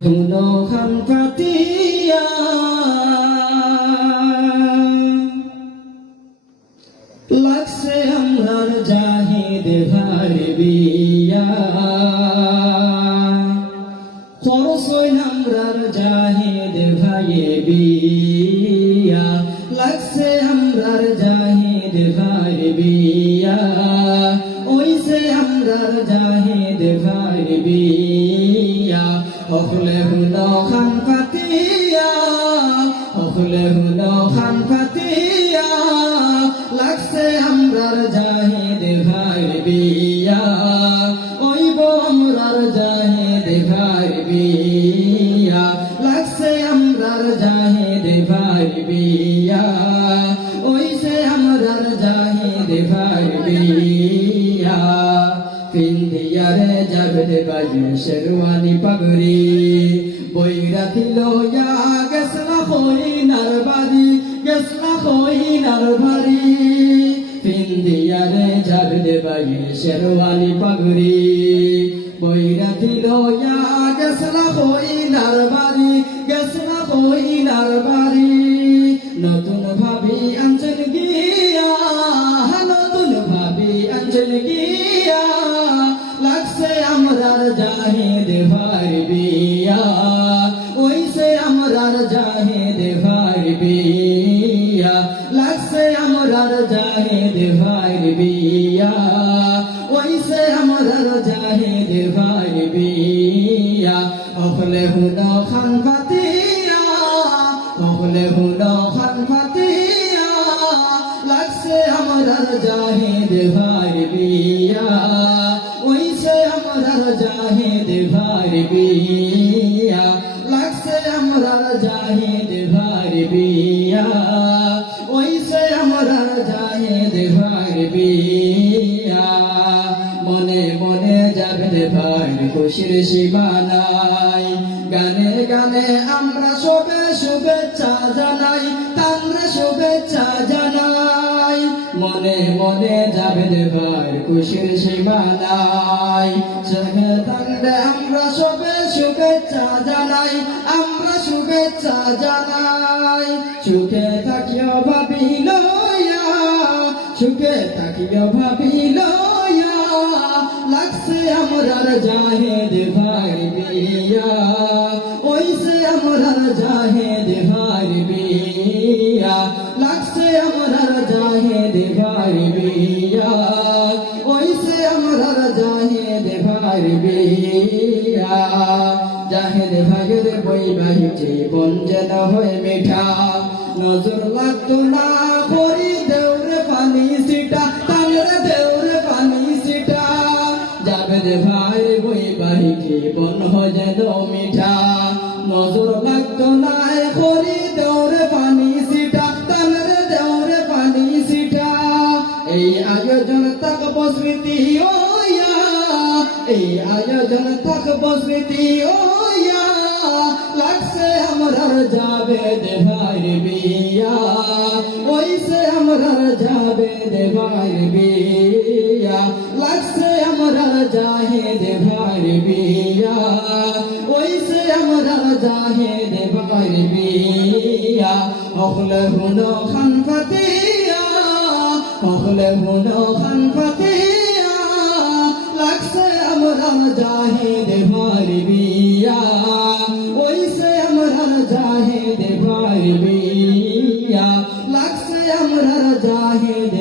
ধুলো খান ফাতিয়া লাগছে আমরার জাহিদ ভাই বিয়া খরচই আমরার জাহিদ ভাই বিয়া লাগছে আমরার জাহিদ ভাই বিয়া ওইসে আমরার জাহিদ ভাই বিয়া হকলে হুলো খান ফাতিয়া হকলে হুলো খান ফাতিয়া লাগছে আমরার জাহিদ ভাই বিয়া ওইব আমরার জাহিদ ভাই বিয়া লাগছে আমরার জাহিদ ভাই বিয়া ওইসে আমরার জাহিদ ভাই বিয়া পিন্দিয়ারে যাবে বাজু শেরওয়ানি পাগড়ি বৈরাতি লয়া গেছলা হইনার বাড়ি গেছলা হইনার বাড়ি পিন্দিয়ারে যাবে বাজু শেরওয়ানি পাগড়ি বৈরাতি লয়া গেছলা হইনার বাড়ি গেছলা হইনার বাড়ি নতুন ভাবি আঞ্চল গিয়া নতুন ভাবি আঞ্চল গিয়া লাগছে আমরার জাহিদ ভাই বিয়া ওইসে আমরার জাহিদ ভাই বিয়া লাগছে আমরার জাহিদ ভাই বিয়া ওইসে আমরার জাহিদ ভাই বিয়া অখলে হুলো খান ফাতিয়া অখলে হুলো খান ফাতিয়া লাগছে আমরার জাহিদ ভাই বিয়া ওইসে আমরার জাহিদ ভাই বিয়া লাগছে আমরার জাহিদ ভাই বিয়া ওইসে আমরার জাহিদ ভাই বিয়া মনে মনে যাবে ভাই খুশির সীমানাই গানে গানে আমরা সবে শুভেচ্ছা জানাই তান্দ্রে শুভেচ্ছা জানাই মনে মনে যাবে ভাই খুশির সীমানাই সঙ্গে তান্দ্রে আমরা সবে শুভেচ্ছা জানাই আমরা শুভেচ্ছা জানাই সুখে থাকিও ভাবি লয়া সুখে থাকিও ভাবি লয়া লাগছে আমরার জাহিদ ভাই বিয়া ওইসে আমরার জাহিদ ভাই বিয়া লাগছে আমরার জাহিদ ভাই বিয়া ওইসে আমরার জাহিদ ভাই বিয়া জাহিদ ভাইয়ের বৈবাহিক জীবন যেন হয় মিঠা নজর লাগতো না করি দেউরে পানি সিটা তাংরে দেউরে পানি সিটা যাবে ভাই বৈবাহিক জীবন হয় যেন মিঠা নজর লাগতো না করি দেউরে পানি সিটা তাংরে দেউরে পানি সিটা এই আয়োজন থাকব স্মৃতি ওয়া এই আয়োজন থাকব স্মৃতি ওয়া লাগছে আমরার যাবে ভাই বিয়া ওইসে আমরার যাবে ভাই বিয়া লাগছে আমরার জাহিদ ভাই বিয়া ওইসে আমরার জাহিদ ভাই বিয়া হকলে হুলো খান ফাতিয়া হকলে হুলো খান ফাতিয়া লাগছে আমরার জাহিদ ভাই বিয়া ওইসে আমরার জাহিদ ভাই বিয়া লাগছে আমরার জাহিদ